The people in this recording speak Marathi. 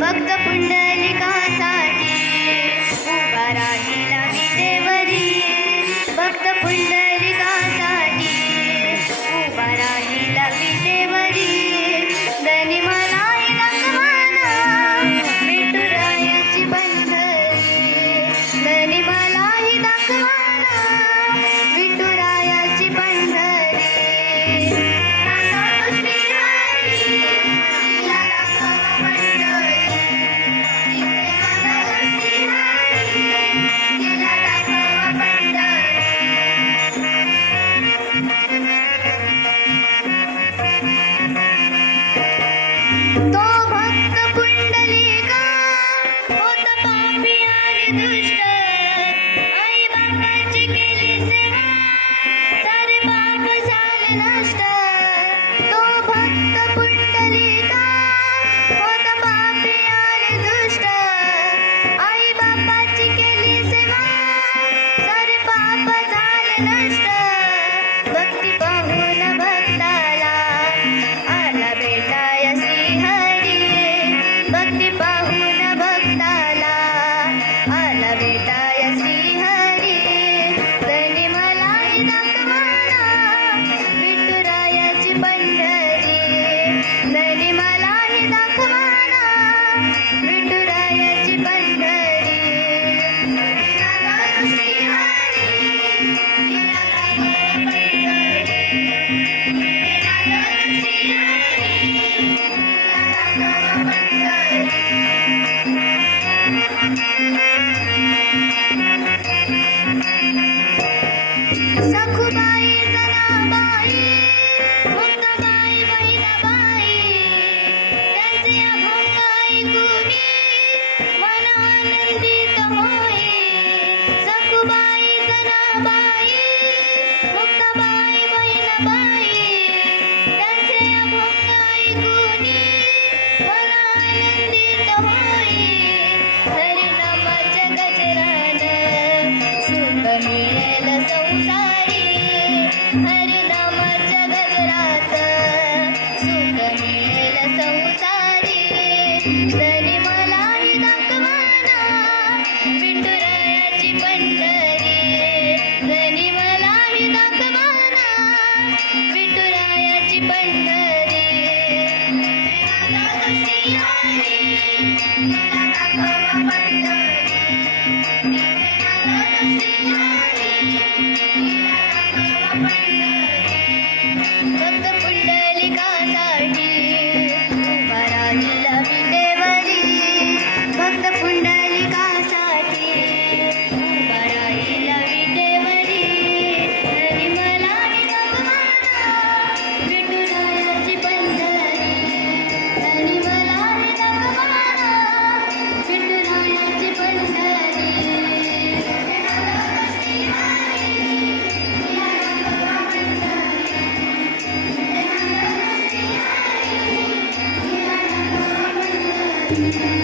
भक्त पुंडलिकासाठी उभा राहिला विटेवरी. भक्त पुंडलिकासाठी उभा राहिला विटेवरी. धनी मलाही दाखवाना विठुरायाची पंढरी. धनी मलाही दाखवाना विठुरायाची पंढरी. तो भक्त पुंडलिका होता पापी आणि दुष्ट. आई बाबाची केली सेवा सारे पाप झाले नष्ट. तो भक्त पुंडलिका होता पापी आणि दुष्ट. आई बाबाची केली सेवा सारे पाप झाले नष्ट. भक्ती पाहून भक्ताला आला भेटाया श्रीहरी. भक्ती पाहून भक्ताला आला भेटाया श्रीहरी. धनी मलाही दाखवाना विठुरायाची पंढरी. धनी मलाही दाखवाना विठुरायाची पंढरी. सखुबाई जनाबाई मुक्ताबाई बहिणाबाई त्यांचे अभंग ऐकूनी मन आनंदित होई. सखुबाई जनाबाई मुक्ताबाई बहिणाबाई त्यांचे अभंग ऐकूनी मन आनंदित होई. हरिनामाच्या गजरानं सुख मिळेल संसारी. हरिनामाच्या गजरात सुख मिळेल संसारी. धनी मलाही दाखवाना विठुरायाची पंढरी. धनी मलाही दाखवाना विठुरायाची पंढरी. भक्त पुंडलिकासाठी उभा राहिला विटेवरी. भक्त पुंडलिकासाठी उभा राहिला विटेवरी. धनी मलाही दाखवाना विठुरायाची पंढरी. धनी मलाही दाखवाना विठुरायाची पंढरी. Thank you.